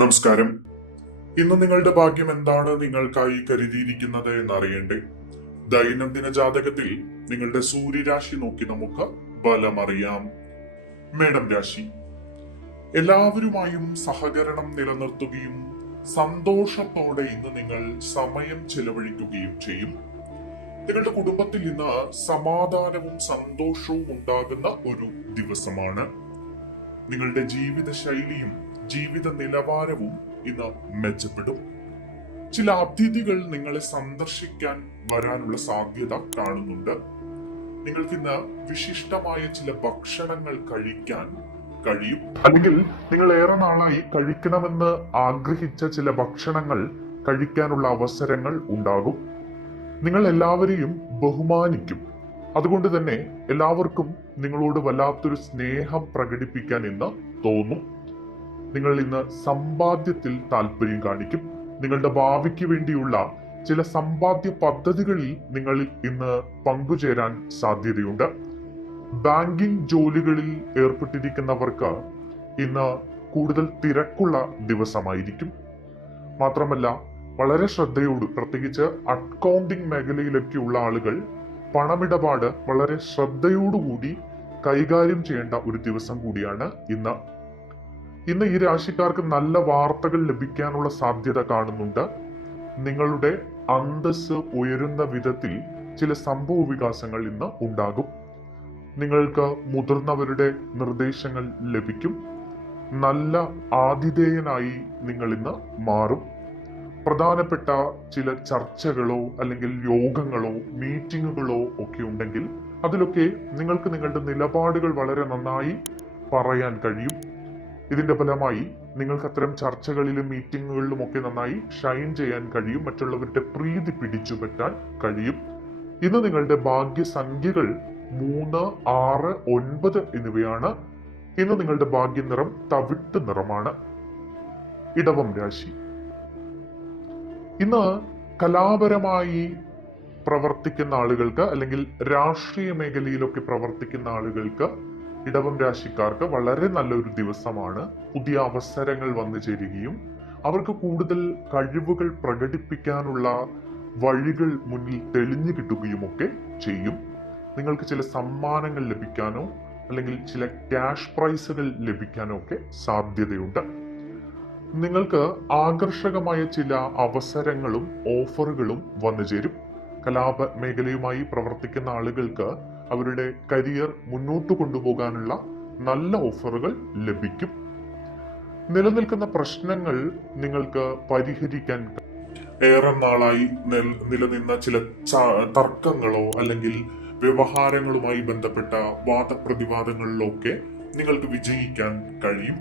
നമസ്കാരം. ഇന്ന് നിങ്ങളുടെ ഭാഗ്യം എന്താണ് നിങ്ങൾക്കായി കരുതിയിരിക്കുന്നത് എന്നറിയണ്ടേ? ദൈനംദിന ജാതകത്തിൽ നിങ്ങളുടെ സൂര്യരാശി നോക്കി നമുക്ക് ബലമറിയാം. മേടം രാശി. എല്ലാവരുമായും സഹകരണം നിലനിർത്തുകയും സന്തോഷത്തോടെ ഇന്ന് നിങ്ങൾ സമയം ചെലവഴിക്കുകയും ചെയ്യും. നിങ്ങളുടെ കുടുംബത്തിൽ ഇന്ന് സമാധാനവും സന്തോഷവും ഉണ്ടാകുന്ന ഒരു ദിവസമാണ്. നിങ്ങളുടെ ജീവിത ശൈലിയും ജീവിത നിലവാരവും ഇന്ന് മെച്ചപ്പെടും. ചില അതിഥികൾ നിങ്ങളെ സന്ദർശിക്കാൻ വരാനുള്ള സാധ്യത കാണുന്നുണ്ട്. നിങ്ങൾക്ക് ഇന്ന് വിശിഷ്ടമായ ചില ഭക്ഷണങ്ങൾ കഴിക്കാൻ കഴിയും, അല്ലെങ്കിൽ നിങ്ങൾ ഏറെ നാളായി കഴിക്കണമെന്ന് ആഗ്രഹിച്ച ചില ഭക്ഷണങ്ങൾ കഴിക്കാനുള്ള അവസരങ്ങൾ ഉണ്ടാകും. നിങ്ങൾ എല്ലാവരെയും ബഹുമാനിക്കും. അതുകൊണ്ട് തന്നെ എല്ലാവർക്കും നിങ്ങളോട് വല്ലാത്തൊരു സ്നേഹം പ്രകടിപ്പിക്കാൻ ഇന്ന് തോന്നും. നിങ്ങൾ ഇന്ന് സമ്പാദ്യത്തിൽ താല്പര്യം കാണിക്കും. നിങ്ങളുടെ ഭാവിക്ക് വേണ്ടിയുള്ള ചില സമ്പാദ്യ പദ്ധതികളിൽ നിങ്ങൾ ഇന്ന് പങ്കുചേരാൻ സാധ്യതയുണ്ട്. ബാങ്കിംഗ് ജോലികളിൽ ഏർപ്പെട്ടിരിക്കുന്നവർക്ക് ഇന്ന് കൂടുതൽ തിരക്കുള്ള ദിവസമായിരിക്കും. മാത്രമല്ല, വളരെ ശ്രദ്ധയോട്, പ്രത്യേകിച്ച് അക്കൗണ്ടിംഗ് മേഖലയിലൊക്കെയുള്ള ആളുകൾ പണമിടപാട് വളരെ ശ്രദ്ധയോടുകൂടി കൈകാര്യം ചെയ്യേണ്ട ഒരു ദിവസം കൂടിയാണ് ഇന്ന്. ഇന്ന് ഈ രാശിക്കാർക്ക് നല്ല വാർത്തകൾ ലഭിക്കാനുള്ള സാധ്യത കാണുന്നുണ്ട്. നിങ്ങളുടെ അന്തസ്സ് ഉയരുന്ന വിധത്തിൽ ചില സംഭവ വികാസങ്ങൾ ഇന്ന് ഉണ്ടാകും. നിങ്ങൾക്ക് മുതിർന്നവരുടെ നിർദ്ദേശങ്ങൾ ലഭിക്കും. നല്ല ആതിഥേയനായി നിങ്ങൾ ഇന്ന് മാറും. പ്രധാനപ്പെട്ട ചില ചർച്ചകളോ അല്ലെങ്കിൽ യോഗങ്ങളോ മീറ്റിങ്ങുകളോ ഒക്കെ ഉണ്ടെങ്കിൽ അതിലൊക്കെ നിങ്ങൾക്ക് നിങ്ങളുടെ നിലപാടുകൾ വളരെ നന്നായി പറയാൻ കഴിയും. ഇതിന്റെ ഫലമായി നിങ്ങൾക്ക് അത്തരം ചർച്ചകളിലും മീറ്റിങ്ങുകളിലും ഒക്കെ നന്നായി ഷൈൻ ചെയ്യാൻ കഴിയും. മറ്റുള്ളവരുടെ പ്രീതി പിടിച്ചു പറ്റാൻ കഴിയും. ഇന്ന് നിങ്ങളുടെ ഭാഗ്യസംഖ്യകൾ 3, 6, 9 എന്നിവയാണ്. ഇന്ന് നിങ്ങളുടെ ഭാഗ്യ നിറം തവിട്ട് നിറമാണ്. ഇടവം രാശി. ഇന്ന് കലാപരമായി പ്രവർത്തിക്കുന്ന ആളുകൾക്ക്, അല്ലെങ്കിൽ രാഷ്ട്രീയ മേഖലയിലൊക്കെ പ്രവർത്തിക്കുന്ന ആളുകൾക്ക്, ഇടവം രാശിക്കാർക്ക് വളരെ നല്ലൊരു ദിവസമാണ്. പുതിയ അവസരങ്ങൾ വന്നു ചേരുകയും അവർക്ക് കൂടുതൽ കഴിവുകൾ പ്രകടിപ്പിക്കാനുള്ള വഴികൾ മുന്നിൽ തെളിഞ്ഞു കിട്ടുകയും ഒക്കെ ചെയ്യും. നിങ്ങൾക്ക് ചില സമ്മാനങ്ങൾ ലഭിക്കാനോ അല്ലെങ്കിൽ ചില ക്യാഷ് പ്രൈസുകൾ ലഭിക്കാനോ ഒക്കെ സാധ്യതയുണ്ട്. നിങ്ങൾക്ക് ആകർഷകമായ ചില അവസരങ്ങളും ഓഫറുകളും വന്നു ചേരും. കലാപ മേഖലയുമായി പ്രവർത്തിക്കുന്ന ആളുകൾക്ക് അവരുടെ കരിയർ മുന്നോട്ട് കൊണ്ടുപോകാനുള്ള നല്ല ഓഫറുകൾ ലഭിക്കും. നിലനിൽക്കുന്ന പ്രശ്നങ്ങൾ നിങ്ങൾക്ക് പരിഹരിക്കാൻ ഏറെ നാളായി നിലനിന്ന ചില തർക്കങ്ങളോ അല്ലെങ്കിൽ വ്യവഹാരങ്ങളുമായി ബന്ധപ്പെട്ട വാദപ്രതിവാദങ്ങളിലൊക്കെ നിങ്ങൾക്ക് വിജയിക്കാൻ കഴിയും.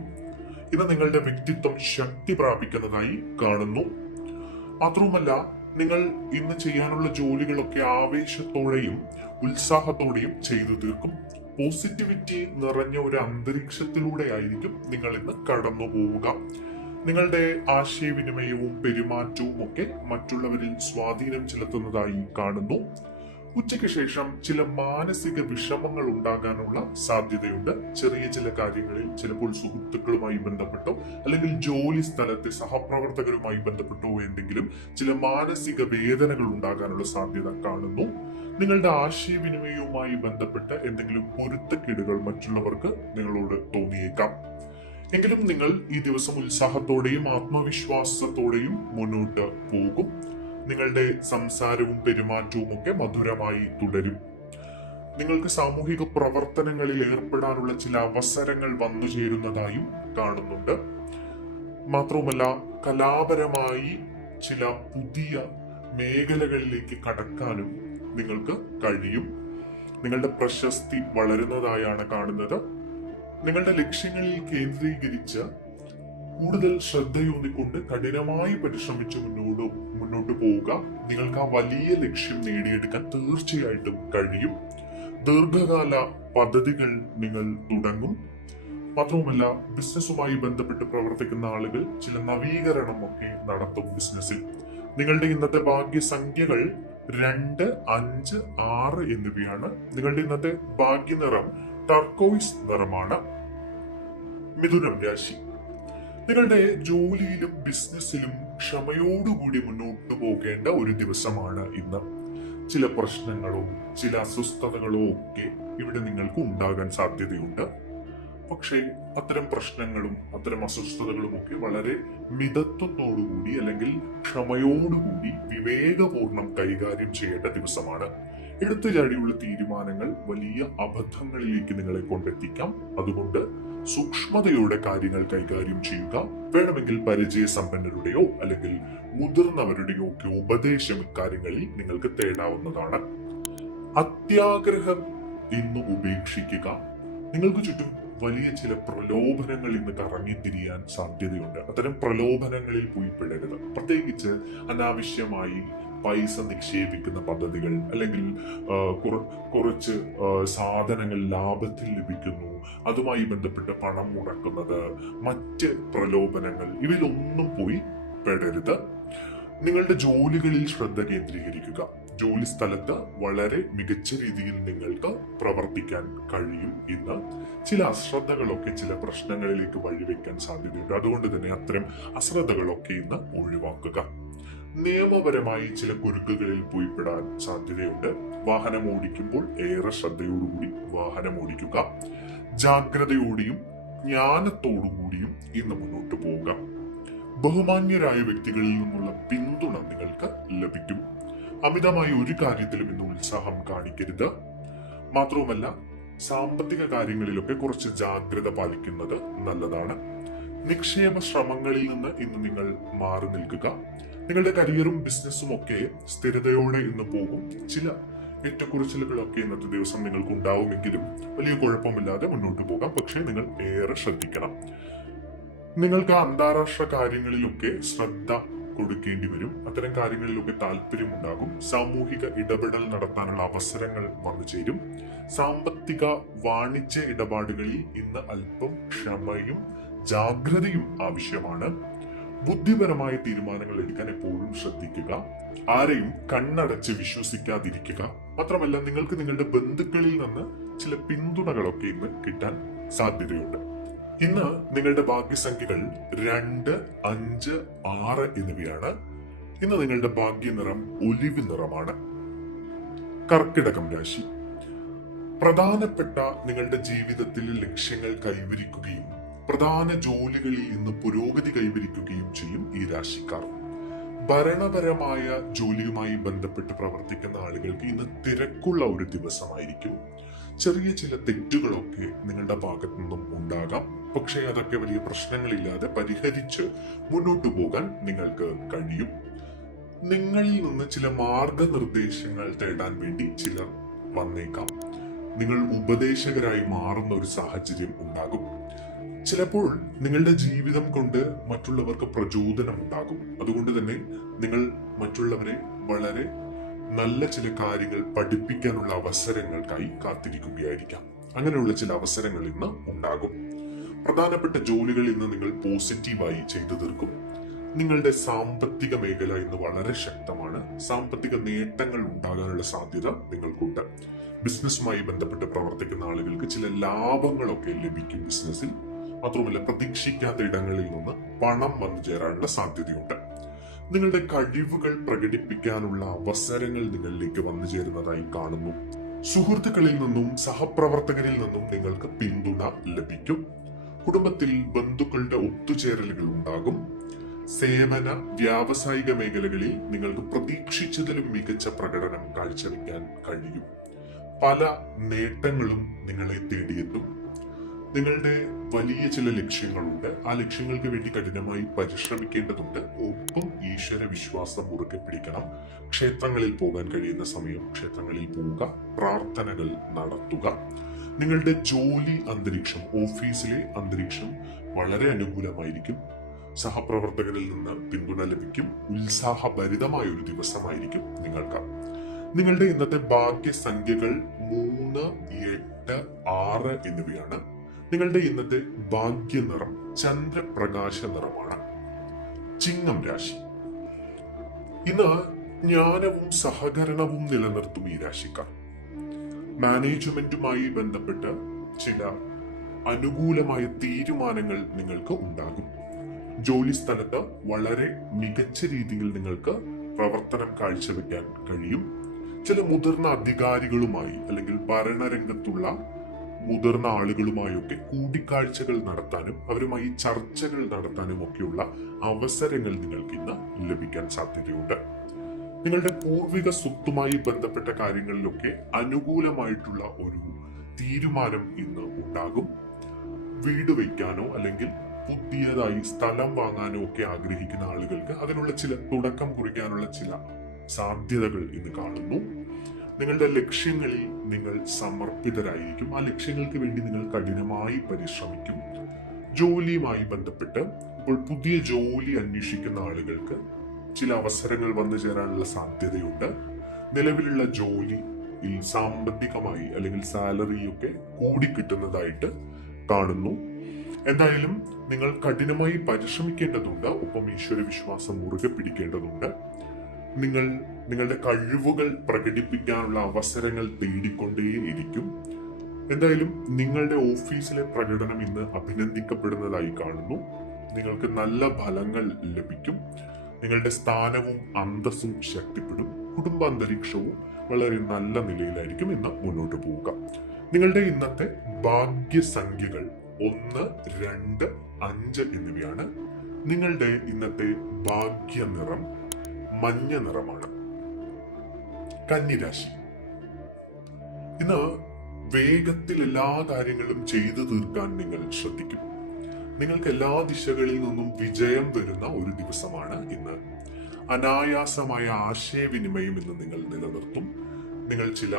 ഇത് നിങ്ങളുടെ വ്യക്തിത്വം ശക്തി പ്രാപിക്കുന്നതായി കാണുന്നു. മാത്രവുമല്ല, നിങ്ങൾ ഇന്ന് ചെയ്യാനുള്ള ജോലികളൊക്കെ ആവേശത്തോടെയും ഉത്സാഹത്തോടെയും ചെയ്തു തീർക്കും. പോസിറ്റിവിറ്റി നിറഞ്ഞ ഒരു അന്തരീക്ഷത്തിലൂടെ ആയിരിക്കും നിങ്ങൾ ഇന്ന് കടന്നു പോവുക. നിങ്ങളുടെ ആശയവിനിമയവും പെരുമാറ്റവും ഒക്കെ മറ്റുള്ളവരിൽ സ്വാധീനം ചെലുത്തുന്നതായി കാണുന്നു. ഉച്ചയ്ക്ക് ശേഷം ചില മാനസിക വിഷമങ്ങൾ ഉണ്ടാകാനുള്ള സാധ്യതയുണ്ട്. ചെറിയ ചില കാര്യങ്ങളിൽ, ചിലപ്പോൾ സുഹൃത്തുക്കളുമായി ബന്ധപ്പെട്ടോ അല്ലെങ്കിൽ ജോലി സ്ഥലത്തെ സഹപ്രവർത്തകരുമായി ബന്ധപ്പെട്ടോ എന്തെങ്കിലും ചില മാനസിക വേദനകൾ ഉണ്ടാകാനുള്ള സാധ്യത കാണുന്നു. നിങ്ങളുടെ ആശയവിനിമയവുമായി ബന്ധപ്പെട്ട് എന്തെങ്കിലും പൊരുത്തക്കേടുകൾ മറ്റുള്ളവർക്ക് നിങ്ങളോട് തോന്നിയേക്കാം. എങ്കിലും നിങ്ങൾ ഈ ദിവസം ഉത്സാഹത്തോടെയും ആത്മവിശ്വാസത്തോടെയും മുന്നോട്ട് പോകും. നിങ്ങളുടെ സംസാരവും പെരുമാറ്റവും ഒക്കെ മധുരമായി തുടരും. നിങ്ങൾക്ക് സാമൂഹിക പ്രവർത്തനങ്ങളിൽ ഏർപ്പെടാനുള്ള ചില അവസരങ്ങൾ വന്നു ചേരുന്നതായും കാണുന്നുണ്ട്. മാത്രവുമല്ല, കലാപരമായി ചില പുതിയ മേഖലകളിലേക്ക് കടക്കാനും നിങ്ങൾക്ക് കഴിയും. നിങ്ങളുടെ പ്രശസ്തി വളരുന്നതായാണ് കാണുന്നത്. നിങ്ങളുടെ ലക്ഷ്യങ്ങളിൽ കേന്ദ്രീകരിച്ച് കൂടുതൽ ശ്രദ്ധയൂന്നിക്കൊണ്ട് കഠിനമായി പരിശ്രമിച്ച് മുന്നോട്ട് പോവുക. നിങ്ങൾക്ക് ആ വലിയ ലക്ഷ്യം നേടിയെടുക്കാൻ തീർച്ചയായിട്ടും കഴിയും. ദീർഘകാല പദ്ധതികൾ നിങ്ങൾ തുടങ്ങും. മാത്രവുമല്ല, ബിസിനസ്സുമായി ബന്ധപ്പെട്ട് പ്രവർത്തിക്കുന്ന ആളുകൾ ചില നവീകരണം ഒക്കെ നടത്തും ബിസിനസ്സിൽ. നിങ്ങളുടെ ഇന്നത്തെ ഭാഗ്യസംഖ്യകൾ 2, 5, 6 എന്നിവയാണ്. നിങ്ങളുടെ ഇന്നത്തെ ഭാഗ്യനിറം ടർക്കോയിസ് നിറമാണ്. മിഥുനം രാശി. നിങ്ങളുടെ ജോലിയിലും ബിസിനസ്സിലും ക്ഷമയോടുകൂടി മുന്നോട്ട് പോകേണ്ട ഒരു ദിവസമാണ് ഇന്ന്. ചില പ്രശ്നങ്ങളോ ചില അസ്വസ്ഥതകളോ ഒക്കെ ഇവിടെ നിങ്ങൾക്ക് ഉണ്ടാകാൻ സാധ്യതയുണ്ട്. പക്ഷേ അത്തരം പ്രശ്നങ്ങളും അത്തരം അസ്വസ്ഥതകളും ഒക്കെ വളരെ മിതത്വത്തോടുകൂടി അല്ലെങ്കിൽ ക്ഷമയോടുകൂടി വിവേകപൂർണം കൈകാര്യം ചെയ്യേണ്ട ദിവസമാണ്. എടുത്തുചാടിയുള്ള തീരുമാനങ്ങൾ വലിയ അബദ്ധങ്ങളിലേക്ക് നിങ്ങളെ കൊണ്ടെത്തിക്കാം. അതുകൊണ്ട് സൂക്ഷ്മതയോടെ കാര്യങ്ങൾ കൈകാര്യം ചെയ്യുക. വേണമെങ്കിൽ പരിചയസമ്പന്നരുടെയോ അല്ലെങ്കിൽ മുതിർന്നവരുടെയോ ഒക്കെ ഉപദേശം ഇക്കാര്യങ്ങളിൽ നിങ്ങൾക്ക് തേടാവുന്നതാണ്. അത്യാഗ്രഹം ഇന്ന് ഉപേക്ഷിക്കുക. നിങ്ങൾക്ക് ചുറ്റും വലിയ ചില പ്രലോഭനങ്ങൾ ഇന്ന് കറങ്ങിത്തിരിയാൻ സാധ്യതയുണ്ട്. അത്തരം പ്രലോഭനങ്ങളിൽ പോയി പെടരുത്. പ്രത്യേകിച്ച് അനാവശ്യമായി പൈസ നിക്ഷേപിക്കുന്ന പദ്ധതികൾ, അല്ലെങ്കിൽ കുറച്ച് സാധനങ്ങൾ ലാഭത്തിൽ ലഭിക്കുന്നു, അതുമായി ബന്ധപ്പെട്ട് പണം മുടക്കുന്നത്, മറ്റ് പ്രലോഭനങ്ങൾ, ഇവയിലൊന്നും പോയി പെടരുത്. നിങ്ങളുടെ ജോലികളിൽ ശ്രദ്ധ കേന്ദ്രീകരിക്കുക. ജോലി സ്ഥലത്ത് വളരെ മികച്ച രീതിയിൽ നിങ്ങൾക്ക് പ്രവർത്തിക്കാൻ കഴിയും. ഇന്ന് ചില അശ്രദ്ധകളൊക്കെ ചില പ്രശ്നങ്ങളിലേക്ക് വഴിവെക്കാൻ സാധ്യതയുണ്ട്. അതുകൊണ്ട് തന്നെ അത്തരം അശ്രദ്ധകളൊക്കെ ഇന്ന് ഒഴിവാക്കുക. നിയമപരമായി ചില കുരുക്കുകളിൽ പോയി പെടാൻ സാധ്യതയുണ്ട്. വാഹനം ഓടിക്കുമ്പോൾ ഏറെ ശ്രദ്ധയോടുകൂടി വാഹനം ഓടിക്കുക. ജാഗ്രതയോടെയും ജ്ഞാനത്തോടുകൂടിയും ഇന്ന് മുന്നോട്ട് പോവുക. ബഹുമാന്യരായ വ്യക്തികളിൽ നിന്നുള്ള പിന്തുണ നിങ്ങൾക്ക് ലഭിക്കും. അമിതമായി ഒരു കാര്യത്തിലും ഇന്ന് ഉത്സാഹം കാണിക്കരുത്. മാത്രവുമല്ല, സാമ്പത്തിക കാര്യങ്ങളിലൊക്കെ കുറച്ച് ജാഗ്രത പാലിക്കുന്നത് നല്ലതാണ്. നിക്ഷേപ ശ്രമങ്ങളിൽ നിന്ന് ഇന്ന് നിങ്ങൾ മാറി നിൽക്കുക. നിങ്ങളുടെ കരിയറും ബിസിനസ്സും ഒക്കെ സ്ഥിരതയോടെ ഇന്ന് പോകും. ചില ഏറ്റക്കുറച്ചിലുകളൊക്കെ ഇന്നത്തെ ദിവസം നിങ്ങൾക്ക് ഉണ്ടാവുമെങ്കിലും വലിയ കുഴപ്പമില്ലാതെ മുന്നോട്ട് പോകാം. പക്ഷേ നിങ്ങൾ ഏറെ ശ്രദ്ധിക്കണം. നിങ്ങൾക്ക് അന്താരാഷ്ട്ര കാര്യങ്ങളിലൊക്കെ ശ്രദ്ധ കൊടുക്കേണ്ടി വരും. അത്തരം കാര്യങ്ങളിലൊക്കെ താല്പര്യമുണ്ടാകും. സാമൂഹിക ഇടപെടൽ നടത്താനുള്ള അവസരങ്ങൾ വന്നു ചേരും. സാമ്പത്തിക വാണിജ്യ ഇടപാടുകളിൽ ഇന്ന് അല്പം ക്ഷമയും ജാഗ്രതയും ആവശ്യമാണ്. ബുദ്ധിപരമായ തീരുമാനങ്ങൾ എടുക്കാൻ എപ്പോഴും ശ്രദ്ധിക്കുക. ആരെയും കണ്ണടച്ച് വിശ്വസിക്കാതിരിക്കുക. മാത്രമല്ല, നിങ്ങൾക്ക് നിങ്ങളുടെ ബന്ധുക്കളിൽ നിന്ന് ചില പിന്തുണകളൊക്കെ ഇന്ന് കിട്ടാൻ സാധ്യതയുണ്ട്. ഇന്ന് നിങ്ങളുടെ ഭാഗ്യസംഖ്യകൾ 2, 5, 6 എന്നിവയാണ്. ഇന്ന് നിങ്ങളുടെ ഭാഗ്യ നിറം ഒലിവ് നിറമാണ്. കർക്കിടകം രാശി. പ്രധാനപ്പെട്ട നിങ്ങളുടെ ജീവിതത്തിലെ ലക്ഷ്യങ്ങൾ കൈവരിക്കുകയും പ്രധാന ജോലികളിൽ ഇന്ന് പുരോഗതി കൈവരിക്കുകയും ചെയ്യും ഈ രാശിക്കാർ. ഭരണപരമായ ജോലിയുമായി ബന്ധപ്പെട്ട് പ്രവർത്തിക്കുന്ന ആളുകൾക്ക് ഇന്ന് തിരക്കുള്ള ഒരു ദിവസമായിരിക്കും. ചെറിയ ചില തെറ്റുകളൊക്കെ നിങ്ങളുടെ ഭാഗത്തു നിന്നും ഉണ്ടാകാം. പക്ഷേ അതൊക്കെ വലിയ പ്രശ്നങ്ങളില്ലാതെ പരിഹരിച്ച് മുന്നോട്ടു പോകാൻ നിങ്ങൾക്ക് കഴിയും. നിങ്ങളിൽ നിന്ന് ചില മാർഗനിർദ്ദേശങ്ങൾ തേടാൻ വേണ്ടി ചിലർ വന്നേക്കാം. നിങ്ങൾ ഉപദേശകരായി മാറുന്ന ഒരു സാഹചര്യം ഉണ്ടാകും. ചിലപ്പോൾ നിങ്ങളുടെ ജീവിതം കൊണ്ട് മറ്റുള്ളവർക്ക് പ്രചോദനം ഉണ്ടാകും. അതുകൊണ്ട് തന്നെ നിങ്ങൾ മറ്റുള്ളവരെ വളരെ നല്ല ചില കാര്യങ്ങൾ പഠിപ്പിക്കാനുള്ള അവസരങ്ങൾക്കായി കാത്തിരിക്കുകയായിരിക്കാം. അങ്ങനെയുള്ള ചില അവസരങ്ങൾ ഇന്ന് ഉണ്ടാകും. പ്രധാനപ്പെട്ട ജോലികൾ ഇന്ന് നിങ്ങൾ പോസിറ്റീവായി ചെയ്തു തീർക്കും. നിങ്ങളുടെ സാമ്പത്തിക മേഖല ഇന്ന് വളരെ ശക്തമാണ്. സാമ്പത്തിക നേട്ടങ്ങൾ ഉണ്ടാകാനുള്ള സാധ്യത നിങ്ങൾക്കുണ്ട്. ബിസിനസ്സുമായി ബന്ധപ്പെട്ട് പ്രവർത്തിക്കുന്ന ആളുകൾക്ക് ചില ലാഭങ്ങളൊക്കെ ലഭിക്കും ബിസിനസ്സിൽ. മാത്രമല്ല, പ്രതീക്ഷിക്കാത്ത ഇടങ്ങളിൽ നിന്ന് പണം വന്നു ചേരാനുള്ള സാധ്യതയുണ്ട്. നിങ്ങളുടെ കഴിവുകൾ പ്രകടിപ്പിക്കാനുള്ള അവസരങ്ങൾ നിങ്ങളിലേക്ക് വന്നു ചേരുന്നതായി കാണുന്നു. സുഹൃത്തുക്കളിൽ നിന്നും സഹപ്രവർത്തകരിൽ നിന്നും നിങ്ങൾക്ക് പിന്തുണ ലഭിക്കും. കുടുംബത്തിൽ ബന്ധുക്കളുടെ ഒത്തുചേരലുകൾ ഉണ്ടാകും. സേവന വ്യാവസായിക മേഖലകളിൽ നിങ്ങൾക്ക് പ്രതീക്ഷിച്ചതിലും മികച്ച പ്രകടനം കാഴ്ചവെക്കാൻ കഴിയും. പല നേട്ടങ്ങളും നിങ്ങളെ തേടിയെത്തും. നിങ്ങളുടെ വലിയ ചില ലക്ഷ്യങ്ങളുണ്ട്. ആ ലക്ഷ്യങ്ങൾക്ക് വേണ്ടി കഠിനമായി പരിശ്രമിക്കേണ്ടതുണ്ട്. ഒപ്പം ഈശ്വര വിശ്വാസം മുറുകെ പിടിക്കണം. ക്ഷേത്രങ്ങളിൽ പോകാൻ കഴിയുന്ന സമയം ക്ഷേത്രങ്ങളിൽ പോവുക, പ്രാർത്ഥനകൾ നടത്തുക. നിങ്ങളുടെ ജോലി അന്തരീക്ഷം, ഓഫീസിലെ അന്തരീക്ഷം വളരെ അനുകൂലമായിരിക്കും. സഹപ്രവർത്തകരിൽ നിന്ന് പിന്തുണ ലഭിക്കും. ഉത്സാഹഭരിതമായ ഒരു ദിവസമായിരിക്കും നിങ്ങൾക്ക്. നിങ്ങളുടെ ഇന്നത്തെ ഭാഗ്യസംഖ്യകൾ 3, 8, 6 എന്നിവയാണ്. നിങ്ങളുടെ ഇന്നത്തെ ഭാഗ്യ നിറം ചന്ദ്രപ്രകാശ നിറമാണ്. ചിങ്ങം രാശി. ഇന്ന് ജ്ഞാനവും സഹകരണവും നിലനിർത്തും ഈ രാശിക്കാർ. മാനേജ്മെന്റുമായി ബന്ധപ്പെട്ട് ചില അനുകൂലമായ തീരുമാനങ്ങൾ നിങ്ങൾക്ക് ഉണ്ടാകും. ജോലി സ്ഥലത്ത് വളരെ മികച്ച രീതിയിൽ നിങ്ങൾക്ക് പ്രവർത്തനം കാഴ്ചവെക്കാൻ കഴിയും. ചില മുതിർന്ന അധികാരികളുമായി അല്ലെങ്കിൽ ഭരണരംഗത്തുള്ള മുതിർന്ന ആളുകളുമായൊക്കെ കൂടിക്കാഴ്ചകൾ നടത്താനും അവരുമായി ചർച്ചകൾ നടത്താനും ഒക്കെയുള്ള അവസരങ്ങൾ നിങ്ങൾക്ക് ഇന്ന് ലഭിക്കാൻ സാധ്യതയുണ്ട്. നിങ്ങളുടെ പൂർവിക സ്വത്തുമായി ബന്ധപ്പെട്ട കാര്യങ്ങളിലൊക്കെ അനുകൂലമായിട്ടുള്ള ഒരു തീരുമാനം ഇന്ന് ഉണ്ടാകും. വീട് വയ്ക്കാനോ അല്ലെങ്കിൽ പുതിയതായി സ്ഥലം വാങ്ങാനോ ഒക്കെ ആഗ്രഹിക്കുന്ന ആളുകൾക്ക് അതിനുള്ള ചില തുടക്കം കുറിക്കാനുള്ള ചില സാധ്യതകൾ ഇന്ന് കാണുന്നു. നിങ്ങളുടെ ലക്ഷ്യങ്ങളിൽ നിങ്ങൾ സമർപ്പിതരായിരിക്കും. ആ ലക്ഷ്യങ്ങൾക്ക് വേണ്ടി നിങ്ങൾ കഠിനമായി പരിശ്രമിക്കും. ജോലിയുമായി ബന്ധപ്പെട്ട് ഇപ്പോൾ പുതിയ ജോലി അന്വേഷിക്കുന്ന ആളുകൾക്ക് ചില അവസരങ്ങൾ വന്നു ചേരാനുള്ള സാധ്യതയുണ്ട്. നിലവിലുള്ള ജോലിയിൽ സാമ്പത്തികമായി അല്ലെങ്കിൽ സാലറിയൊക്കെ കൂടിക്കിട്ടുന്നതായിട്ട് കാണുന്നു. എന്തായാലും നിങ്ങൾ കഠിനമായി പരിശ്രമിക്കേണ്ടതുണ്ട്. ഒപ്പം ഈശ്വര വിശ്വാസം മുറുകെ പിടിക്കേണ്ടതുണ്ട്. നിങ്ങൾ നിങ്ങളുടെ കഴിവുകൾ പ്രകടിപ്പിക്കാനുള്ള അവസരങ്ങൾ തേടിക്കൊണ്ടേയിരിക്കും. എന്തായാലും നിങ്ങളുടെ ഓഫീസിലെ പ്രകടനം ഇന്ന് അഭിനന്ദിക്കപ്പെടുന്നതായി കാണുന്നു. നിങ്ങൾക്ക് നല്ല ഫലങ്ങൾ ലഭിക്കും. നിങ്ങളുടെ സ്ഥാനവും അന്തസ്സും ശക്തിപ്പെടും. കുടുംബ അന്തരീക്ഷവും വളരെ നല്ല നിലയിലായിരിക്കും ഇന്ന് മുന്നോട്ട് പോവുക. നിങ്ങളുടെ ഇന്നത്തെ ഭാഗ്യസംഖ്യകൾ 1, 2, 5 എന്നിവയാണ്. നിങ്ങളുടെ ഇന്നത്തെ ഭാഗ്യ നിറം മഞ്ഞ നിറമാണ്. കന്നിരാശി. ഇന്ന് വേഗത്തിൽ എല്ലാ കാര്യങ്ങളും ചെയ്തു തീർക്കാൻ നിങ്ങൾ ശ്രദ്ധിക്കും. നിങ്ങൾക്ക് എല്ലാ ദിശകളിൽ നിന്നും വിജയം വരുന്ന ഒരു ദിവസമാണ് ഇന്ന്. അനായാസമായ ആശയവിനിമയം ഇന്ന് നിങ്ങൾ നിലനിർത്തും. നിങ്ങൾ ചില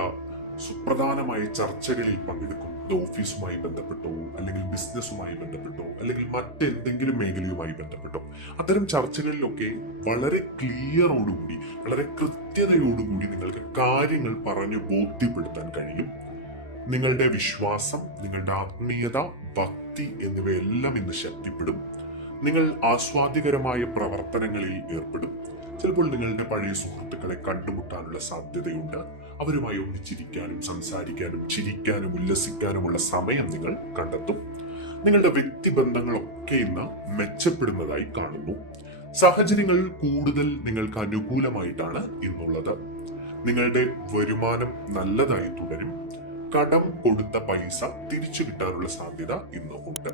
സുപ്രധാനമായ ചർച്ചകളിൽ പങ്കെടുക്കും. ഓഫീസുമായി ബന്ധപ്പെട്ടോ അല്ലെങ്കിൽ ബിസിനസ്സുമായി ബന്ധപ്പെട്ടോ അല്ലെങ്കിൽ മറ്റെന്തെങ്കിലും മേഖലയുമായി ബന്ധപ്പെട്ടോ അത്തരം ചർച്ചകളിലൊക്കെ വളരെ ക്ലിയറോടുകൂടി വളരെ കൃത്യതയോടുകൂടി നിങ്ങൾക്ക് കാര്യങ്ങൾ പറഞ്ഞു ബോധ്യപ്പെടുത്താൻ കഴിയും. നിങ്ങളുടെ വിശ്വാസം, നിങ്ങളുടെ ആത്മീയത, ഭക്തി എന്നിവയെല്ലാം ഇന്ന് ശക്തിപ്പെടും. നിങ്ങൾ ആസ്വാദികരമായ പ്രവർത്തനങ്ങളിൽ ഏർപ്പെടും. ചിലപ്പോൾ നിങ്ങളുടെ പഴയ സുഹൃത്തുക്കളെ കണ്ടുമുട്ടാനുള്ള സാധ്യതയുണ്ട്. അവരുമായി ഒന്നിച്ചിരിക്കാനും സംസാരിക്കാനും ചിരിക്കാനും ഉല്ലസിക്കാനുമുള്ള സമയം നിങ്ങൾ കണ്ടെത്തും. നിങ്ങളുടെ വ്യക്തിബന്ധങ്ങളൊക്കെ ഇന്ന് മെച്ചപ്പെടുന്നതായി കാണുന്നു. സാഹചര്യങ്ങൾ കൂടുതൽ നിങ്ങൾക്ക് അനുകൂലമായിട്ടാണ് ഇന്നുള്ളത്. നിങ്ങളുടെ വരുമാനം നല്ലതായി തുടരും. കടം കൊടുത്ത പൈസ തിരിച്ചു കിട്ടാനുള്ള സാധ്യത ഇന്ന് ഉണ്ട്.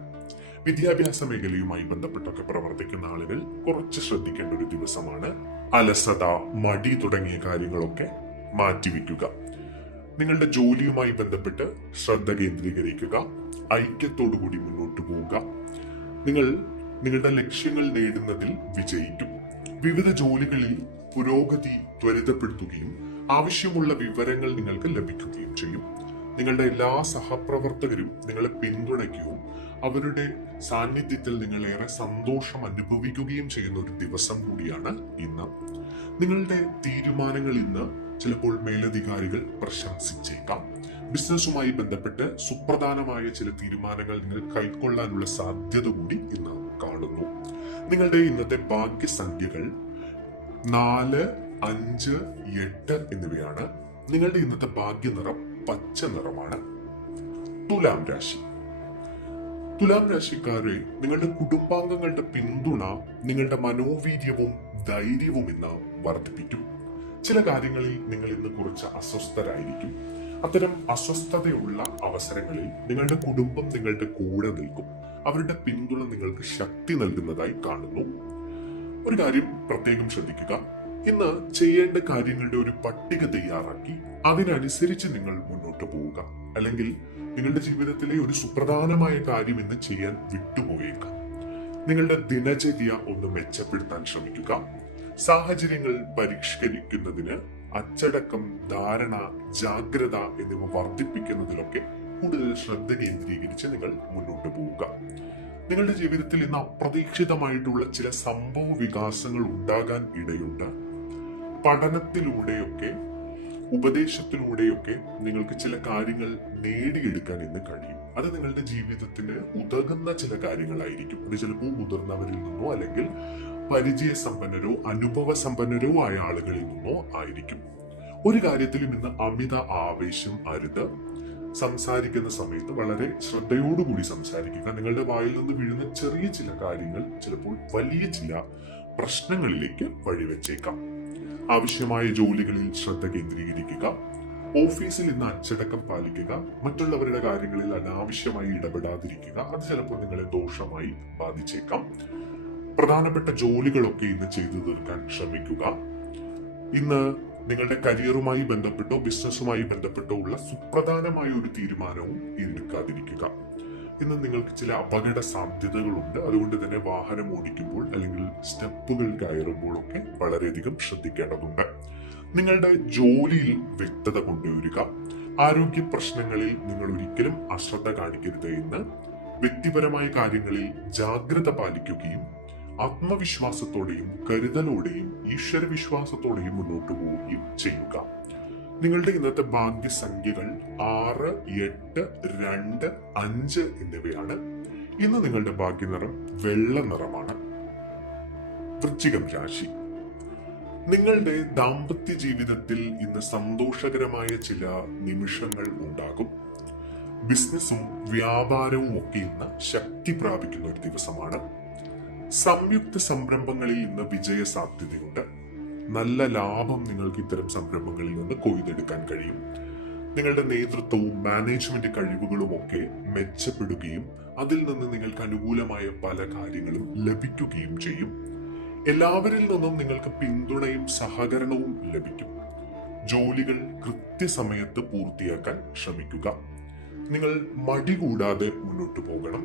വിദ്യാഭ്യാസ മേഖലയുമായി ബന്ധപ്പെട്ടൊക്കെ പ്രവർത്തിക്കുന്ന ആളുകൾ കുറച്ച് ശ്രദ്ധിക്കേണ്ട ഒരു ദിവസമാണ്. അലസത, മടി തുടങ്ങിയ കാര്യങ്ങളൊക്കെ മാറ്റിവെക്കുക. നിങ്ങളുടെ ജോലിയുമായി ബന്ധപ്പെട്ട് ശ്രദ്ധ കേന്ദ്രീകരിക്കുക. ഐക്യത്തോടുകൂടി മുന്നോട്ട് പോവുക. നിങ്ങൾ നിങ്ങളുടെ ലക്ഷ്യങ്ങൾ നേടുന്നതിൽ വിജയിക്കും. വിവിധ ജോലികളിൽ പുരോഗതി ത്വരിതപ്പെടുത്തുകയും ആവശ്യമുള്ള വിവരങ്ങൾ നിങ്ങൾക്ക് ലഭിക്കുകയും ചെയ്യും. നിങ്ങളുടെ എല്ലാ സഹപ്രവർത്തകരും നിങ്ങളെ പിന്തുണയ്ക്കുകയും അവരുടെ സാന്നിധ്യത്തിൽ നിങ്ങൾ ഏറെ സന്തോഷം അനുഭവിക്കുകയും ചെയ്യുന്ന ഒരു ദിവസം കൂടിയാണ് ഇന്ന്. നിങ്ങളുടെ തീരുമാനങ്ങൾ ഇന്ന് ചിലപ്പോൾ മേലധികാരികൾ പ്രശംസിച്ചേക്കാം. ബിസിനസ്സുമായി ബന്ധപ്പെട്ട് സുപ്രധാനമായ ചില തീരുമാനങ്ങൾ നിങ്ങൾ കൈക്കൊള്ളാനുള്ള സാധ്യത കൂടി ഇന്ന് കാണുന്നു. നിങ്ങളുടെ ഇന്നത്തെ ഭാഗ്യസംഖ്യകൾ 4, 5, 8 എന്നിവയാണ്. നിങ്ങളുടെ ഇന്നത്തെ ഭാഗ്യ നിറം പച്ച നിറമാണ്. തുലാം രാശി. തുലാം രാശിക്കാരെ, നിങ്ങളുടെ കുടുംബാംഗങ്ങളുടെ പിന്തുണ നിങ്ങളുടെ മനോവീര്യവും ധൈര്യവും ഇന്ന് വർദ്ധിപ്പിക്കും. ചില കാര്യങ്ങളിൽ നിങ്ങൾ ഇന്ന് കുറച്ച് അസ്വസ്ഥരായിരിക്കും. അത്തരം അസ്വസ്ഥതയുള്ള അവസരങ്ങളിൽ നിങ്ങളുടെ കുടുംബം നിങ്ങളുടെ കൂടെ നിൽക്കും. അവരുടെ പിന്തുണ നിങ്ങൾക്ക് ശക്തി നൽകുന്നതായി കാണുന്നു. ഒരു കാര്യം പ്രത്യേകം ശ്രദ്ധിക്കുക. ഇന്ന് ചെയ്യേണ്ട കാര്യങ്ങളുടെ ഒരു പട്ടിക തയ്യാറാക്കി അതിനനുസരിച്ച് നിങ്ങൾ മുന്നോട്ട് പോവുക. അല്ലെങ്കിൽ നിങ്ങളുടെ ജീവിതത്തിലെ ഒരു സുപ്രധാനമായ കാര്യം ഇന്ന് ചെയ്യാൻ വിട്ടുപോയേക്കാം. നിങ്ങളുടെ ദിനചര്യ ഒന്ന് മെച്ചപ്പെടുത്താൻ ശ്രമിക്കുക. സാഹചര്യങ്ങൾ പരിഷ്കരിക്കുന്നതിന് അച്ചടക്കം, ധാരണ, ജാഗ്രത എന്നിവ വർദ്ധിപ്പിക്കുന്നതിലൊക്കെ കൂടുതൽ ശ്രദ്ധ കേന്ദ്രീകരിച്ച് നിങ്ങൾ മുന്നോട്ട് പോവുക. നിങ്ങളുടെ ജീവിതത്തിൽ ഇന്ന് അപ്രതീക്ഷിതമായിട്ടുള്ള ചില സംഭവ വികാസങ്ങൾ ഉണ്ടാകാൻ ഇടയുണ്ട്. പഠനത്തിലൂടെയൊക്കെ ഉപദേശത്തിലൂടെയൊക്കെ നിങ്ങൾക്ക് ചില കാര്യങ്ങൾ നേടിയെടുക്കാൻ ഇന്ന് കഴിയും. അത് നിങ്ങളുടെ ജീവിതത്തിന് ഉതകുന്ന ചില കാര്യങ്ങളായിരിക്കും. അത് ചിലപ്പോൾ മുതിർന്നവരിൽ നിന്നോ അല്ലെങ്കിൽ പരിചയസമ്പന്നരോ അനുഭവ സമ്പന്നരോ ആയ ആളുകളിൽ നിന്നോ ആയിരിക്കും. ഒരു കാര്യത്തിലും ഇന്ന് അമിത ആവേശം അരുത്. സംസാരിക്കുന്ന സമയത്ത് വളരെ ശ്രദ്ധയോടുകൂടി സംസാരിക്കുക. നിങ്ങളുടെ വായിൽ നിന്ന് വീഴുന്ന ചെറിയ ചില കാര്യങ്ങൾ ചിലപ്പോൾ വലിയ ചില പ്രശ്നങ്ങളിലേക്ക് വഴിവെച്ചേക്കാം. ആവശ്യമായ ജോലികളിൽ ശ്രദ്ധ കേന്ദ്രീകരിക്കുക. ഓഫീസിൽ ഇന്ന് അച്ചടക്കം പാലിക്കുക. മറ്റുള്ളവരുടെ കാര്യങ്ങളിൽ അനാവശ്യമായി ഇടപെടാതിരിക്കുക. അത് ചിലപ്പോൾ നിങ്ങളെ ദോഷമായി ബാധിച്ചേക്കാം. പ്രധാനപ്പെട്ട ജോലികളൊക്കെ ഇന്ന് ചെയ്തു തീർക്കാൻ ശ്രമിക്കുക. ഇന്ന് നിങ്ങളുടെ കരിയറുമായി ബന്ധപ്പെട്ടോ ബിസിനസ്സുമായി ബന്ധപ്പെട്ടോ ഉള്ള സുപ്രധാനമായ ഒരു തീരുമാനവും എടുക്കാതിരിക്കുക. ഇന്ന് നിങ്ങൾക്ക് ചില അപകട സാധ്യതകളുണ്ട്. അതുകൊണ്ട് തന്നെ വാഹനം ഓടിക്കുമ്പോൾ അല്ലെങ്കിൽ സ്റ്റെപ്പുകൾ കയറുമ്പോൾ ഒക്കെ വളരെയധികം ശ്രദ്ധിക്കേണ്ടതുണ്ട്. നിങ്ങളുടെ ജോലിയിൽ വ്യക്തത കൊണ്ടുവരിക. ആരോഗ്യ പ്രശ്നങ്ങളിൽ നിങ്ങൾ ഒരിക്കലും അശ്രദ്ധ കാണിക്കരുത് എന്ന്. വ്യക്തിപരമായ കാര്യങ്ങളിൽ ജാഗ്രത പാലിക്കുകയും ആത്മവിശ്വാസത്തോടെയും കരുതലോടെയും ഈശ്വരവിശ്വാസത്തോടെയും മുന്നോട്ട് പോവുകയും ചെയ്യുക. നിങ്ങളുടെ ഇന്നത്തെ ഭാഗ്യസംഖ്യകൾ 6, 8, 2, 5 എന്നിവയാണ്. ഇന്ന് നിങ്ങളുടെ ഭാഗ്യനിറം വെള്ള നിറമാണ്. വൃശ്ചികം രാശി. നിങ്ങളുടെ ദാമ്പത്യ ജീവിതത്തിൽ ഇന്ന് സന്തോഷകരമായ ചില നിമിഷങ്ങൾ ഉണ്ടാകും. ബിസിനസ്സും വ്യാപാരവും ഒക്കെ ഇന്ന് ശക്തി പ്രാപിക്കുന്ന ഒരു ദിവസമാണ്. സംയുക്ത സംരംഭങ്ങളിൽ ഇന്ന് വിജയ സാധ്യതയുണ്ട്. നല്ല ലാഭം നിങ്ങൾക്ക് ഇത്തരം സംരംഭങ്ങളിൽ നിന്ന് കൊയ്തെടുക്കാൻ കഴിയും. നിങ്ങളുടെ നേതൃത്വവും മാനേജ്മെന്റ് കഴിവുകളും ഒക്കെ മെച്ചപ്പെടുകയും അതിൽ നിന്ന് നിങ്ങൾക്ക് അനുകൂലമായ പല കാര്യങ്ങളും ലഭിക്കുകയും ചെയ്യും. എല്ലാവരിൽ നിന്നും നിങ്ങൾക്ക് പിന്തുണയും സഹകരണവും ലഭിക്കും. ജോലികൾ കൃത്യസമയത്ത് പൂർത്തിയാക്കാൻ ശ്രമിക്കുക. നിങ്ങൾ മടി കൂടാതെ മുന്നോട്ട് പോകണം.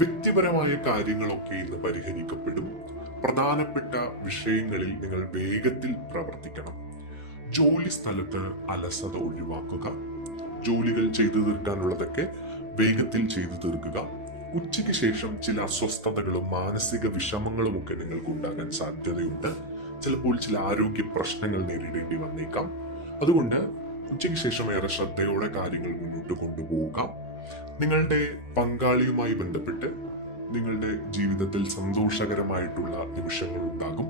വ്യക്തിപരമായ കാര്യങ്ങളൊക്കെ ഇന്ന് പരിഹരിക്കപ്പെടും. പ്രധാനപ്പെട്ട വിഷയങ്ങളിൽ നിങ്ങൾ വേഗത്തിൽ പ്രവർത്തിക്കണം. ജോലി സ്ഥലത്ത് അലസത ഒഴിവാക്കുക. ജോലികൾ ചെയ്തു തീർക്കാനുള്ളതൊക്കെ വേഗത്തിൽ ചെയ്തു തീർക്കുക. ഉച്ചയ്ക്ക് ശേഷം ചില അസ്വസ്ഥതകളും മാനസിക വിഷമങ്ങളും ഒക്കെ നിങ്ങൾക്ക് ഉണ്ടാകാൻ സാധ്യതയുണ്ട്. ചിലപ്പോൾ ചില ആരോഗ്യ പ്രശ്നങ്ങൾ നേരിടേണ്ടി വന്നേക്കാം. അതുകൊണ്ട് ഉച്ചയ്ക്ക് ശേഷം ഏറെ ശ്രദ്ധയോടെ കാര്യങ്ങൾ മുന്നോട്ട് കൊണ്ടുപോവുക. നിങ്ങളുടെ പങ്കാളിയുമായി ബന്ധപ്പെട്ട് നിങ്ങളുടെ ജീവിതത്തിൽ സന്തോഷകരമായിട്ടുള്ള നിമിഷങ്ങൾ ഉണ്ടാകും.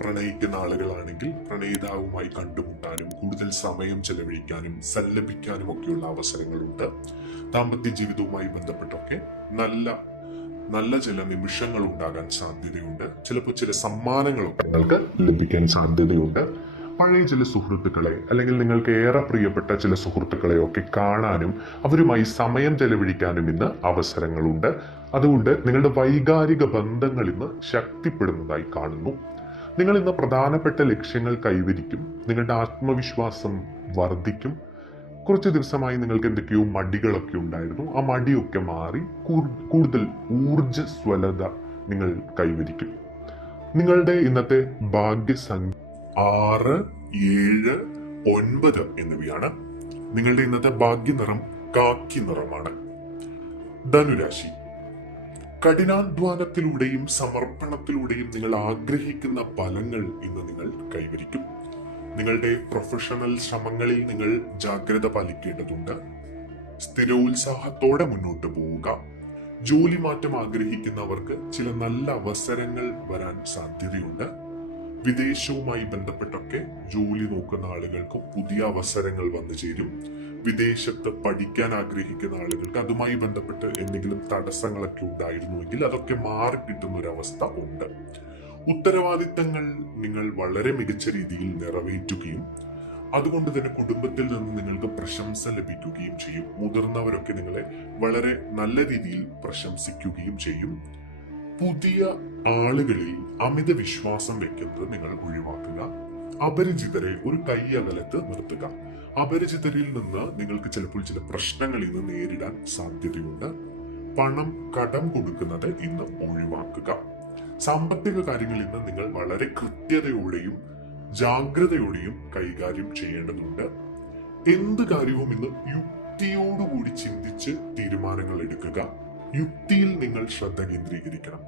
പ്രണയിക്കുന്ന ആളുകളാണെങ്കിൽ പ്രണയിതാവുമായി കണ്ടുമുട്ടാനും കൂടുതൽ സമയം ചെലവഴിക്കാനും സല്ലപിക്കാനും ഒക്കെയുള്ള അവസരങ്ങളുണ്ട്. ദാമ്പത്യ ജീവിതവുമായി ബന്ധപ്പെട്ടൊക്കെ നല്ല ചില നിമിഷങ്ങൾ ഉണ്ടാകാൻ സാധ്യതയുണ്ട്. ചിലപ്പോൾ ചില സമ്മാനങ്ങളൊക്കെ നിങ്ങൾക്ക് ലഭിക്കാൻ സാധ്യതയുണ്ട്. പഴയ ചില സുഹൃത്തുക്കളെ അല്ലെങ്കിൽ നിങ്ങൾക്ക് ഏറെ പ്രിയപ്പെട്ട ചില സുഹൃത്തുക്കളെ ഒക്കെ കാണാനും അവരുമായി സമയം ചെലവഴിക്കാനും ഇന്ന് അവസരങ്ങളുണ്ട്. അതുകൊണ്ട് നിങ്ങളുടെ വൈകാരിക ബന്ധങ്ങൾ ഇന്ന് ശക്തിപ്പെടുന്നതായി കാണുന്നു. നിങ്ങൾ ഇന്ന് പ്രധാനപ്പെട്ട ലക്ഷ്യങ്ങൾ കൈവരിക്കും. നിങ്ങളുടെ ആത്മവിശ്വാസം വർദ്ധിക്കും. കുറച്ച് ദിവസമായി നിങ്ങൾക്ക് എന്തൊക്കെയോ മടികളൊക്കെ ഉണ്ടായിരുന്നു. ആ മടിയൊക്കെ മാറി കൂടുതൽ ഊർജ്ജസ്വലത നിങ്ങൾ കൈവരിക്കും. നിങ്ങളുടെ ഇന്നത്തെ ഭാഗ്യസംഖ്യ 6, 7, 9 എന്നിവയാണ്. നിങ്ങളുടെ ഇന്നത്തെ ഭാഗ്യനിറം കാക്കി നിറമാണ്. ധനുരാശി. കഠിനാധ്വാനത്തിലൂടെയും സമർപ്പണത്തിലൂടെയും നിങ്ങൾ ആഗ്രഹിക്കുന്ന ഫലങ്ങൾ ഇന്ന് നിങ്ങൾ കൈവരിക്കും. നിങ്ങളുടെ പ്രൊഫഷണൽ ശ്രമങ്ങളിൽ നിങ്ങൾ ജാഗ്രത പാലിക്കേണ്ടതുണ്ട്. സ്ഥിരോത്സാഹത്തോടെ മുന്നോട്ട് പോവുക. ജോലി മാറ്റം ആഗ്രഹിക്കുന്നവർക്ക് ചില നല്ല അവസരങ്ങൾ വരാൻ സാധ്യതയുണ്ട്. വിദേശവുമായി ബന്ധപ്പെട്ടൊക്കെ ജോലി നോക്കുന്ന ആളുകൾക്ക് പുതിയ അവസരങ്ങൾ വന്നു ചേരും. വിദേശത്ത് പഠിക്കാൻ ആഗ്രഹിക്കുന്ന ആളുകൾക്ക് അതുമായി ബന്ധപ്പെട്ട് എന്തെങ്കിലും തടസ്സങ്ങളൊക്കെ ഉണ്ടായിരുന്നുവെങ്കിൽ അതൊക്കെ മാറിക്കിട്ടുന്ന ഒരു അവസ്ഥ ഉണ്ട്. ഉത്തരവാദിത്തങ്ങൾ നിങ്ങൾ വളരെ മികച്ച രീതിയിൽ നിറവേറ്റുകയും അതുകൊണ്ട് തന്നെ കുടുംബത്തിൽ നിന്ന് നിങ്ങൾക്ക് പ്രശംസ ലഭിക്കുകയും ചെയ്യും. മുതിർന്നവരൊക്കെ നിങ്ങളെ വളരെ നല്ല രീതിയിൽ പ്രശംസിക്കുകയും ചെയ്യും. പുതിയ ആളുകളിൽ അമിത വിശ്വാസം വെക്കുന്നത് നിങ്ങൾ ഒഴിവാക്കുക. അപരിചിതരെ ഒരു കൈ അകലത്ത് നിർത്തുക. അപരിചിതരിൽ നിന്ന് നിങ്ങൾക്ക് ചിലപ്പോൾ ചില പ്രശ്നങ്ങൾ ഇന്ന് നേരിടാൻ സാധ്യതയുണ്ട്. പണം കടം കൊടുക്കുന്നത് ഇന്ന് ഒഴിവാക്കുക. സാമ്പത്തിക കാര്യങ്ങളിൽ ഇന്ന് നിങ്ങൾ വളരെ കൃത്യതയോടെയും ജാഗ്രതയോടെയും കൈകാര്യം ചെയ്യേണ്ടതുണ്ട്. എന്ത് കാര്യവും ഇന്ന് യുക്തിയോടുകൂടി ചിന്തിച്ച് തീരുമാനങ്ങൾ എടുക്കുക. യുക്തിയിൽ നിങ്ങൾ ശ്രദ്ധ കേന്ദ്രീകരിക്കണം.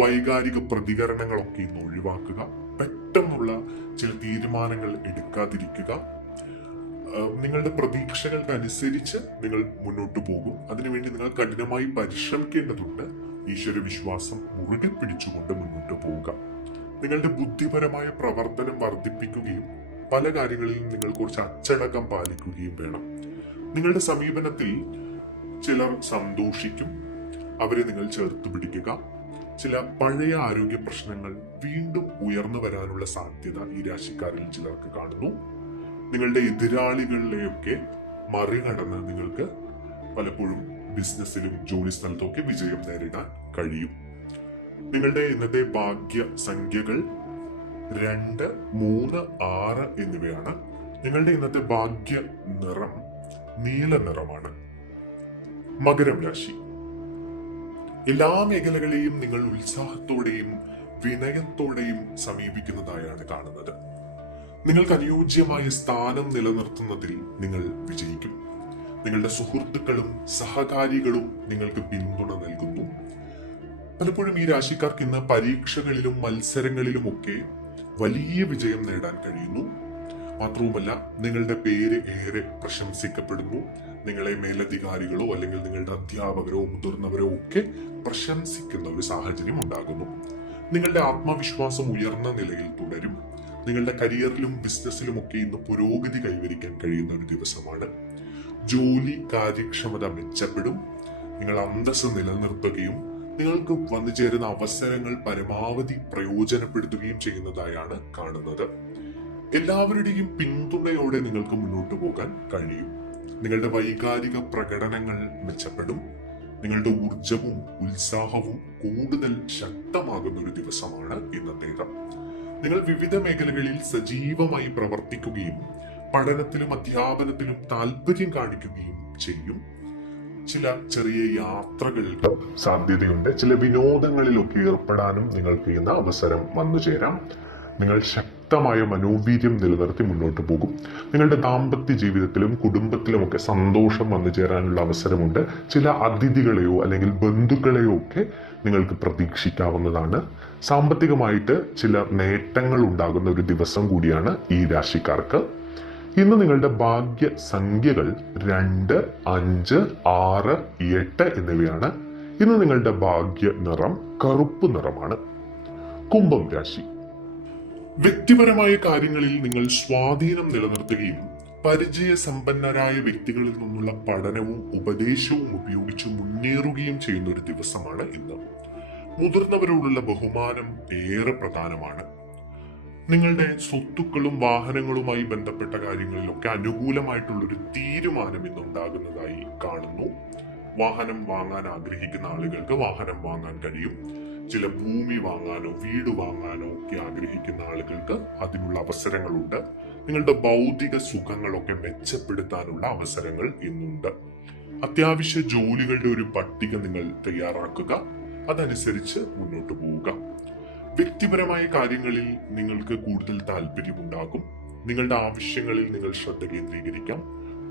വൈകാരിക പ്രതികരണങ്ങളൊക്കെ ഇന്ന് ഒഴിവാക്കുക. പെട്ടെന്നുള്ള ചില തീരുമാനങ്ങൾ എടുക്കാതിരിക്കുക. നിങ്ങളുടെ പ്രതീക്ഷകൾക്കനുസരിച്ച് നിങ്ങൾ മുന്നോട്ട് പോകും. അതിനുവേണ്ടി നിങ്ങൾ കഠിനമായി പരിശ്രമിക്കേണ്ടതുണ്ട്. ഈശ്വര വിശ്വാസം മുറുകെ പിടിച്ചുകൊണ്ട് മുന്നോട്ട് പോവുക. നിങ്ങളുടെ ബുദ്ധിപരമായ പ്രവർത്തനം വർദ്ധിപ്പിക്കുകയും പല കാര്യങ്ങളിലും നിങ്ങൾ കുറച്ച് അച്ചടക്കം പാലിക്കുകയും വേണം. നിങ്ങളുടെ സമീപനത്തിൽ ചിലർ സന്തോഷിക്കും, അവരെ നിങ്ങൾ ചേർത്ത് പിടിക്കുക. ചില പഴയ ആരോഗ്യ പ്രശ്നങ്ങൾ വീണ്ടും ഉയർന്നു വരാനുള്ള സാധ്യത ഈ രാശിക്കാരിൽ ചിലർക്ക് കാണുന്നു. നിങ്ങളുടെ എതിരാളികളിലെയൊക്കെ മറികടന്ന് നിങ്ങൾക്ക് പലപ്പോഴും ബിസിനസ്സിലും ജോലി സ്ഥലത്തൊക്കെ വിജയം നേരിടാൻ കഴിയും. നിങ്ങളുടെ ഇന്നത്തെ ഭാഗ്യ സംഖ്യകൾ 2, 3, 6 എന്നിവയാണ്. നിങ്ങളുടെ ഇന്നത്തെ ഭാഗ്യ നിറം നീല നിറമാണ്. മകരം രാശി. എല്ലാ മേഖലകളെയും നിങ്ങൾ ഉത്സാഹത്തോടെയും വിനയത്തോടെയും സമീപിക്കുന്നതായാണ് കാണുന്നത്. നിങ്ങൾക്ക് അനുയോജ്യമായ സ്ഥാനം നിലനിർത്തുന്നതിൽ നിങ്ങൾ വിജയിക്കും. നിങ്ങളുടെ സുഹൃത്തുക്കളും സഹകാരികളും നിങ്ങൾക്ക് പിന്തുണ നൽകുന്നു. പലപ്പോഴും ഈ രാശിക്കാർക്ക് ഇന്ന് പരീക്ഷകളിലും മത്സരങ്ങളിലുമൊക്കെ വലിയ വിജയം നേടാൻ കഴിയുന്നു. മാത്രവുമല്ല, നിങ്ങളുടെ പേര് ഏറെ പ്രശംസിക്കപ്പെടുന്നു. നിങ്ങളെ മേലധികാരികളോ അല്ലെങ്കിൽ നിങ്ങളുടെ അധ്യാപകരോ മുതിർന്നവരോ ഒക്കെ പ്രശംസിക്കുന്ന ഒരു സാഹചര്യം ഉണ്ടാകുന്നു. നിങ്ങളുടെ ആത്മവിശ്വാസം ഉയർന്ന നിലയിൽ തുടരും. നിങ്ങളുടെ കരിയറിലും ബിസിനസ്സിലും ഒക്കെ ഇന്ന് പുരോഗതി കൈവരിക്കാൻ കഴിയുന്ന ഒരു ദിവസമാണ്. ജോലി കാര്യക്ഷമത മെച്ചപ്പെടും. നിങ്ങൾ അന്തസ്സ് നിലനിർത്തുകയും നിങ്ങൾക്ക് വന്നു ചേരുന്ന അവസരങ്ങൾ പരമാവധി പ്രയോജനപ്പെടുത്തുകയും ചെയ്യുന്നതായാണ് കാണുന്നത്. എല്ലാവരുടെയും പിന്തുണയോടെ നിങ്ങൾക്ക് മുന്നോട്ട് പോകാൻ കഴിയും. നിങ്ങളുടെ വൈകാരിക പ്രകടനങ്ങൾ മെച്ചപ്പെടും. നിങ്ങളുടെ ഊർജവും ഉത്സാഹവും കൂടുതൽ ശക്തമാകുന്ന ഒരു ദിവസമാണ് ഇന്നത്തേത്. നിങ്ങൾ വിവിധ മേഖലകളിൽ സജീവമായി പ്രവർത്തിക്കുകയും പഠനത്തിലും അധ്യാപനത്തിലും താല്പര്യം കാണിക്കുകയും ചെയ്യും. ചില ചെറിയ യാത്രകൾക്ക് സാധ്യതയുണ്ട്. ചില വിനോദങ്ങളിലൊക്കെ ഏർപ്പെടാനും നിങ്ങൾക്ക് ഇന്ന് അവസരം വന്നു ചേരാം. നിങ്ങൾ ശക്തമായ മനോവീര്യം നിലനിർത്തി മുന്നോട്ട് പോകും. നിങ്ങളുടെ ദാമ്പത്യ ജീവിതത്തിലും കുടുംബത്തിലുമൊക്കെ സന്തോഷം വന്നു ചേരാനുള്ള അവസരമുണ്ട്. ചില അതിഥികളെയോ അല്ലെങ്കിൽ ബന്ധുക്കളെയോ ഒക്കെ നിങ്ങൾക്ക് പ്രതീക്ഷിക്കാവുന്നതാണ്. സാമ്പത്തികമായിട്ട് ചില നേട്ടങ്ങൾ ഉണ്ടാകുന്ന ഒരു ദിവസം കൂടിയാണ് ഈ രാശിക്കാർക്ക്. ഇന്ന് നിങ്ങളുടെ ഭാഗ്യ സംഖ്യകൾ 2, 5, 6, 8 എന്നിവയാണ്. ഇന്ന് നിങ്ങളുടെ ഭാഗ്യ നിറം കറുപ്പ് നിറമാണ്. കുംഭം രാശി. വ്യക്തിപരമായ കാര്യങ്ങളിൽ നിങ്ങൾ സ്വാധീനം നിലനിർത്തുകയും പരിചയസമ്പന്നരായ വ്യക്തികളിൽ നിന്നുള്ള പഠനവും ഉപദേശവും ഉപയോഗിച്ച് മുന്നേറുകയും ചെയ്യുന്ന ഒരു ദിവസമാണ് ഇന്ന്. മുതിർന്നവരോടുള്ള ബഹുമാനം ഏറെ പ്രധാനമാണ്. നിങ്ങളുടെ സ്വത്തുക്കളും വാഹനങ്ങളുമായി ബന്ധപ്പെട്ട കാര്യങ്ങളിലൊക്കെ അനുകൂലമായിട്ടുള്ളൊരു തീരുമാനം ഇന്നുണ്ടാകുന്നതായി കാണുന്നു. വാഹനം വാങ്ങാൻ ആഗ്രഹിക്കുന്ന ആളുകൾക്ക് വാഹനം വാങ്ങാൻ കഴിയും. ചില ഭൂമി വാങ്ങാനോ വീട് വാങ്ങാനോ ഒക്കെ ആഗ്രഹിക്കുന്ന ആളുകൾക്ക് അതിനുള്ള അവസരങ്ങളുണ്ട്. നിങ്ങളുടെ ഭൗതിക സുഖങ്ങളൊക്കെ മെച്ചപ്പെടുത്താനുള്ള അവസരങ്ങൾ ഇന്നുണ്ട്. അത്യാവശ്യ ജോലികളുടെ ഒരു പട്ടിക നിങ്ങൾ തയ്യാറാക്കുക. അതനുസരിച്ച് മുന്നോട്ട് പോവുക. വ്യക്തിപരമായ കാര്യങ്ങളിൽ നിങ്ങൾക്ക് കൂടുതൽ താല്പര്യമുണ്ടാകും. നിങ്ങളുടെ ആവശ്യങ്ങളിൽ നിങ്ങൾ ശ്രദ്ധ കേന്ദ്രീകരിക്കാം.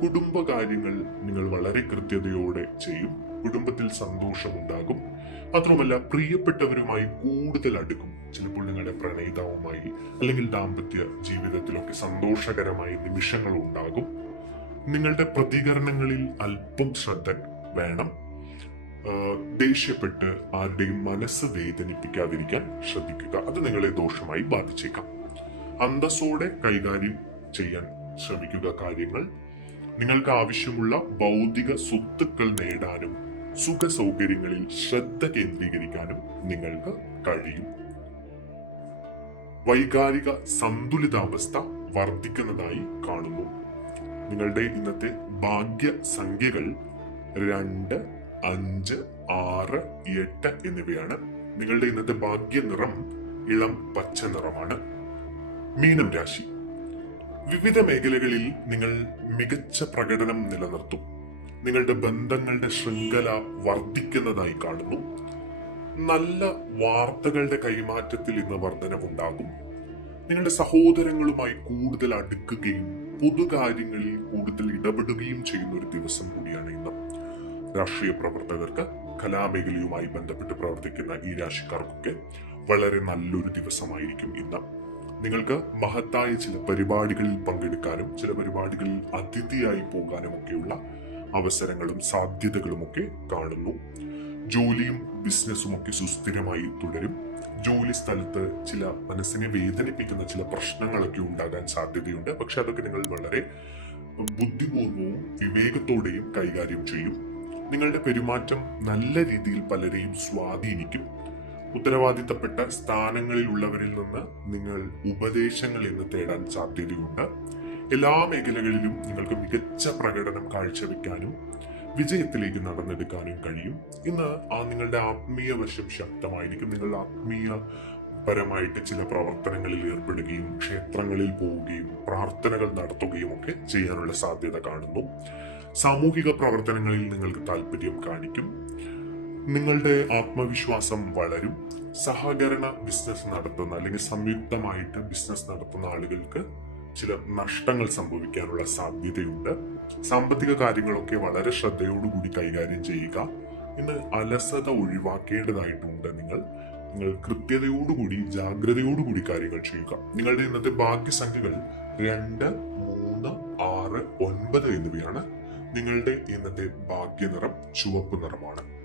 കുടുംബകാര്യങ്ങൾ നിങ്ങൾ വളരെ കൃത്യതയോടെ ചെയ്യും. കുടുംബത്തിൽ സന്തോഷമുണ്ടാകും. മാത്രമല്ല, പ്രിയപ്പെട്ടവരുമായി കൂടുതൽ അടുക്കും. ചിലപ്പോൾ നിങ്ങളുടെ പ്രണയിതാവുമായി അല്ലെങ്കിൽ ദാമ്പത്യ ജീവിതത്തിലൊക്കെ സന്തോഷകരമായ നിമിഷങ്ങൾ ഉണ്ടാകും. നിങ്ങളുടെ പ്രതികരണങ്ങളിൽ അല്പം ശ്രദ്ധ വേണം. ദേഷ്യപ്പെട്ട് ആരുടെയും മനസ്സ് വേദനിപ്പിക്കാതിരിക്കാൻ ശ്രദ്ധിക്കുക. അത് നിങ്ങളെ ദോഷമായി ബാധിച്ചേക്കാം. അന്തസ്സോടെ കൈകാര്യം ചെയ്യാൻ ശ്രമിക്കുക കാര്യങ്ങൾ. നിങ്ങൾക്ക് ആവശ്യമുള്ള ഭൗതിക സ്വത്തുക്കൾ നേടാനും സുഖ സൗകര്യങ്ങളിൽ ശ്രദ്ധ കേന്ദ്രീകരിക്കാനും നിങ്ങൾക്ക് കഴിയും. വൈകാരിക സന്തുലിതാവസ്ഥ വർദ്ധിക്കുന്നതായി കാണുന്നു. നിങ്ങളുടെ ഇന്നത്തെ ഭാഗ്യ സംഖ്യകൾ 2, 5, 6, 8 എന്നിവയാണ്. നിങ്ങളുടെ ഇന്നത്തെ ഭാഗ്യ നിറം ഇളം പച്ച നിറമാണ്. മീനം രാശി. വിവിധ മേഖലകളിൽ നിങ്ങൾ മികച്ച പ്രകടനം നിലനിർത്തും. നിങ്ങളുടെ ബന്ധങ്ങളുടെ ശൃംഖല വർദ്ധിക്കുന്നതായി കാണുന്നു. നല്ല വാർത്തകളുടെ കൈമാറ്റത്തിൽ ഇന്ന് വർധനവുണ്ടാകും. നിങ്ങളുടെ സഹോദരങ്ങളുമായി കൂടുതൽ അടുക്കുകയും പൊതുകാര്യങ്ങളിൽ കൂടുതൽ ഇടപെടുകയും ചെയ്യുന്ന ഒരു ദിവസം കൂടിയാണ് ഇന്ന്. രാഷ്ട്രീയ പ്രവർത്തകർക്ക്, കലാമേഖലയുമായി ബന്ധപ്പെട്ട് പ്രവർത്തിക്കുന്ന ഈ രാശിക്കാർക്കൊക്കെ വളരെ നല്ലൊരു ദിവസമായിരിക്കും ഇന്ന്. നിങ്ങൾക്ക് മഹത്തായ ചില പരിപാടികളിൽ പങ്കെടുക്കാനും ചില പരിപാടികളിൽ അതിഥിയായി പോകാനും ഒക്കെയുള്ള അവസരങ്ങളും സാധ്യതകളുമൊക്കെ കാണുന്നു. ജോലിയും ബിസിനസ്സും ഒക്കെ സുസ്ഥിരമായി തുടരും. ജോലി സ്ഥലത്ത് ചില മനസ്സിനെ വേദനിപ്പിക്കുന്ന ചില പ്രശ്നങ്ങളൊക്കെ ഉണ്ടാകാൻ സാധ്യതയുണ്ട്. പക്ഷെ അതൊക്കെ നിങ്ങൾ വളരെ ബുദ്ധിപൂർവവും വിവേകത്തോടെയും കൈകാര്യം ചെയ്യും. നിങ്ങളുടെ പെരുമാറ്റം നല്ല രീതിയിൽ പലരെയും സ്വാധീനിക്കും. ഉത്തരവാദിത്തപ്പെട്ട സ്ഥാനങ്ങളിലുള്ളവരിൽ നിന്ന് നിങ്ങൾ ഉപദേശങ്ങൾ ഇന്ന് തേടാൻ സാധ്യതയുണ്ട്. എല്ലാ മേഖലകളിലും നിങ്ങൾക്ക് മികച്ച പ്രകടനം കാഴ്ചവെക്കാനും വിജയത്തിലേക്ക് നടന്നെടുക്കാനും കഴിയും. ഇന്ന് നിങ്ങളുടെ ആത്മീയ വശം ശക്തമായിരിക്കും. നിങ്ങൾ ആത്മീയ പരമായിട്ട് ചില പ്രവർത്തനങ്ങളിൽ ഏർപ്പെടുകയും ക്ഷേത്രങ്ങളിൽ പോവുകയും പ്രാർത്ഥനകൾ നടത്തുകയും ഒക്കെ ചെയ്യാനുള്ള സാധ്യത കാണുന്നു. സാമൂഹിക പ്രവർത്തനങ്ങളിൽ നിങ്ങൾക്ക് താല്പര്യം കാണിക്കും. നിങ്ങളുടെ ആത്മവിശ്വാസം വളരും. സഹകരണ ബിസിനസ് നടത്തുന്ന അല്ലെങ്കിൽ സംയുക്തമായിട്ട് ബിസിനസ് നടത്തുന്ന ആളുകൾക്ക് ചില നഷ്ടങ്ങൾ സംഭവിക്കാനുള്ള സാധ്യതയുണ്ട്. സാമ്പത്തിക കാര്യങ്ങളൊക്കെ വളരെ ശ്രദ്ധയോടുകൂടി കൈകാര്യം ചെയ്യുക. ഇന്ന് അലസത ഒഴിവാക്കേണ്ടതായിട്ടുണ്ട്. നിങ്ങൾ കൃത്യതയോടുകൂടി ജാഗ്രതയോടുകൂടി കാര്യങ്ങൾ ചെയ്യുക. നിങ്ങളുടെ ഇന്നത്തെ ഭാഗ്യസംഖ്യകൾ 2, 3, 6, 9 എന്നിവയാണ്. നിങ്ങളുടെ ഇന്നത്തെ ഭാഗ്യനിറം ചുവപ്പ് നിറമാണ്.